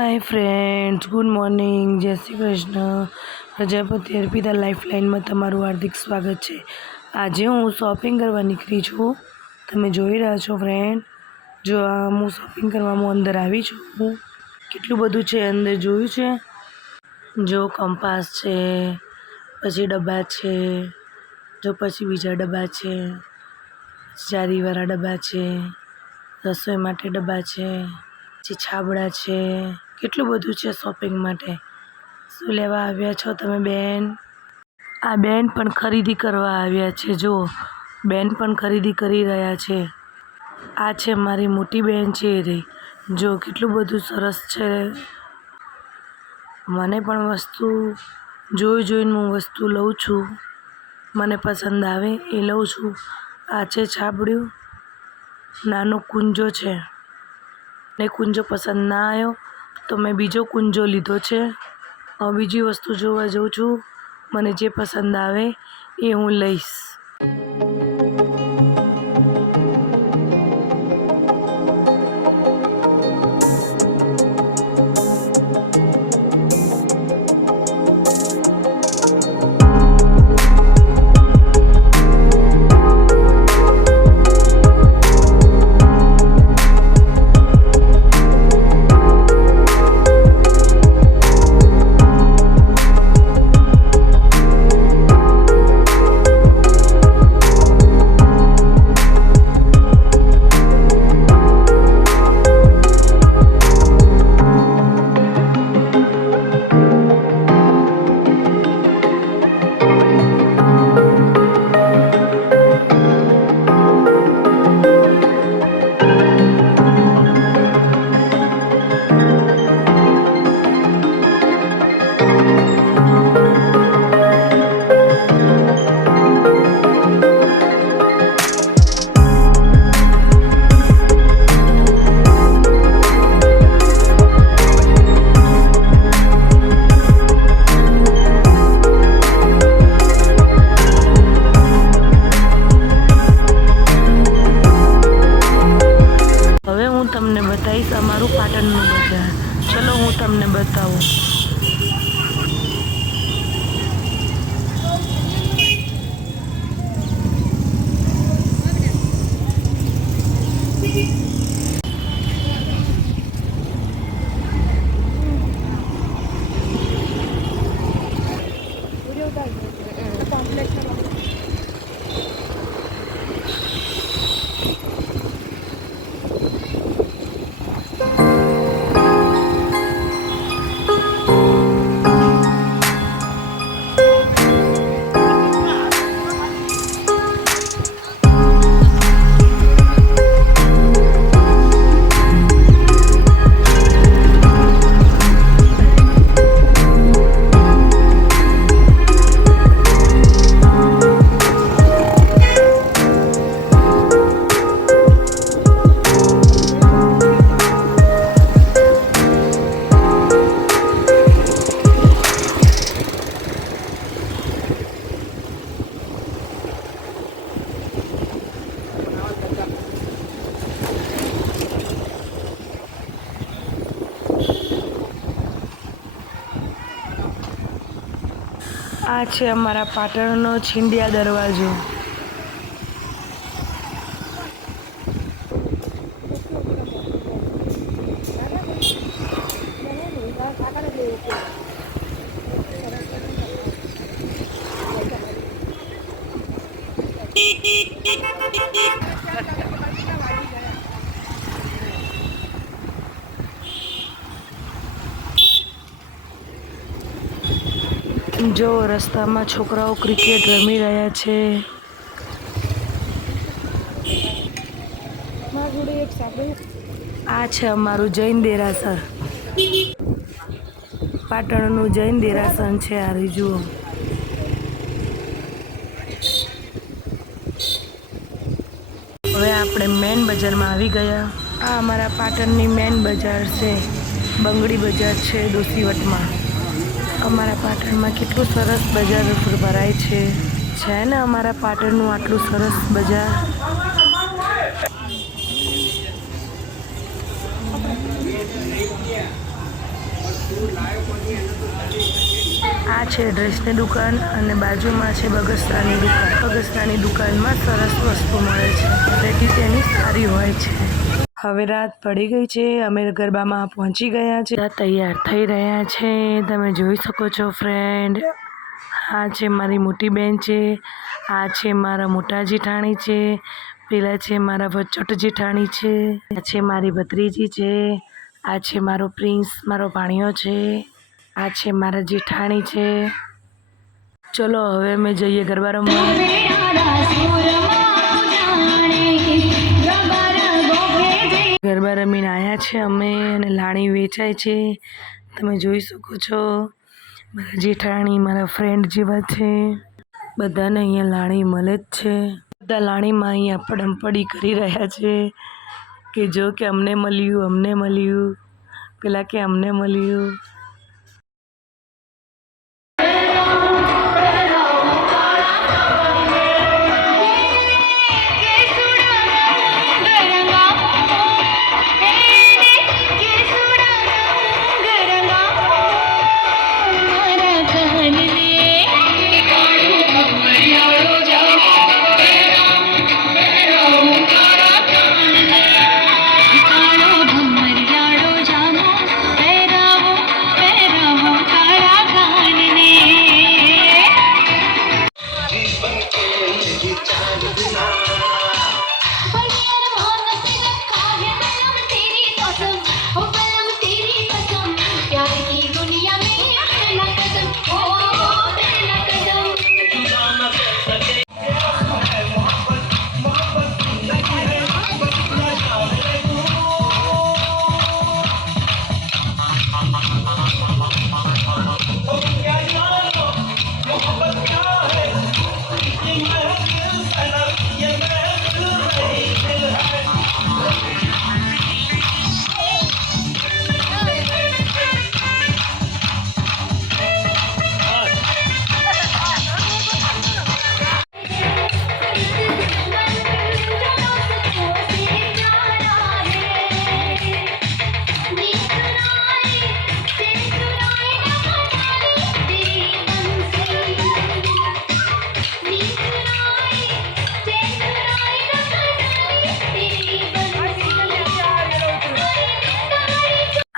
Hi friends, good morning, જય શ્રી કૃષ્ણ. પ્રજાપતિ અર્પિતા લાઈફલાઇનમાં તમારું હાર્દિક સ્વાગત છે. આજે હું શોપિંગ કરવા નીકળી છું. તમે જોઈ રહ્યા છો ફ્રેન્ડ, જો હું શોપિંગ કરવામાં અંદર આવી છું. કેટલું બધું છે અંદર જોયું છે. જો કંપાસ છે, પછી ડબ્બા છે, જો પછી બીજા ડબ્બા છે, જારીવાળા ડબ્બા છે, રસોઈ માટે ડબ્બા છે, પછી છાબડા છે. કેટલું બધું છે શોપિંગ માટે. શું લેવા આવ્યા છો તમે બેન? આ બેન પણ ખરીદી કરવા આવ્યા છે. જો બેન પણ ખરીદી કરી રહ્યા છે. આ છે મારી મોટી બેન છે રે. જો કેટલું બધું સરસ છે. મને પણ વસ્તુ જોઈને હું વસ્તુ લઉં છું. મને પસંદ આવે એ લઉં છું. આ છે છાબડ્યું, નાનો કુંજો છે. ને કુંજો પસંદ ના આવ્યો તો મેં બીજો કુંજો લીધો છે. હવે બીજી વસ્તુ જોવા જઉં છું. મને જે પસંદ આવે એ હું લઈશ. તમને બતાવીશ અમારું પાટણનું બજાર. ચલો હું તમને બતાવું. આ છે અમારા પાટણનો છીંડિયા દરવાજો. જો રસ્તામાં છોકરાઓ ક્રિકેટ રમી રહ્યા છે. આ છે અમારું જૈન દેરાસર. પાટણનું જૈન દેરાસર છે. આ જુઓ. હવે આપણે મેન બજારમાં આવી ગયા. આ અમારા પાટણની મેન બજાર છે. બંગડી બજાર છે દોશીવટમાં. અમારા પાટણમાં કેટલું સરસ બજાર ભરાય છે ને અમારા પાટણનું આટલું સરસ બજાર. આ છે ડ્રેસની દુકાન અને બાજુમાં છે બગસરાની દુકાન. બગસરાની દુકાનમાં સરસ વસ્તુ મળે છે, ક્વોલિટી તેની સારી હોય છે. હવે રાત પડી ગઈ છે, અમે ગરબામાં પહોંચી ગયા છે, તૈયાર થઈ રહ્યા છે. તમે જોઈ શકો છો ફ્રેન્ડ. આ છે મારી મોટી બેન છે, આ છે મારા મોટા જેઠાણી છે, પેલા છે મારા વચોટ જેઠાણી છે, આ છે મારી ભત્રીજી છે, આ છે મારો પ્રિન્સ મારો ભાણિયો છે, આ છે મારા જેઠાણી છે. ચલો હવે અમે જઈએ ગરબા રમવા. ગરબા રમીને આવ્યા છે અમે અને લાણી વેચાય છે. તમે જોઈ શકો છો. મારા જેઠાણી મારા ફ્રેન્ડ જેવા છે. બધાને અહીંયા લાણી મળે જ છે. બધા લાણીમાં અહીંયા પડમપડી કરી રહ્યા છે કે જો કે અમને મળ્યું, અમને મળ્યું, પેલા કે અમને મળ્યું.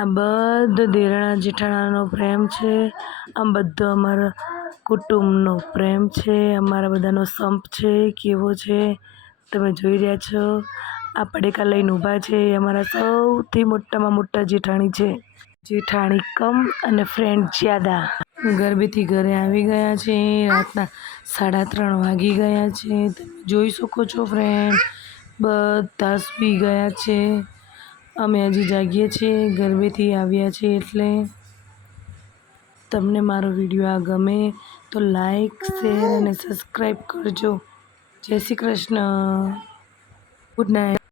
આ બધો દેરાણા જેઠાણાનો પ્રેમ છે. આમ બધો અમારા કુટુંબનો પ્રેમ છે. અમારા બધાનો સંપ છે કેવો છે તમે જોઈ રહ્યા છો. આ પડેકા લઈને ઊભા છે અમારા સૌથી મોટામાં મોટા જેઠાણી છે. જેઠાણી કમ અને ફ્રેન્ડ જ્યાદા. ગરબેથી ઘરે આવી ગયા છે. રાતના 3:30 વાગી ગયા છે. તમે જોઈ શકો છો ફ્રેન્ડ. બધા સૂઈ ગયા છે. અમે હજી જાગીએ છીએ, ગરબેથી આવ્યા છીએ એટલે. તમને મારો વિડીયો આ ગમે તો લાઈક, શેર અને સબસ્ક્રાઈબ કરજો. જય શ્રી કૃષ્ણ. Good night.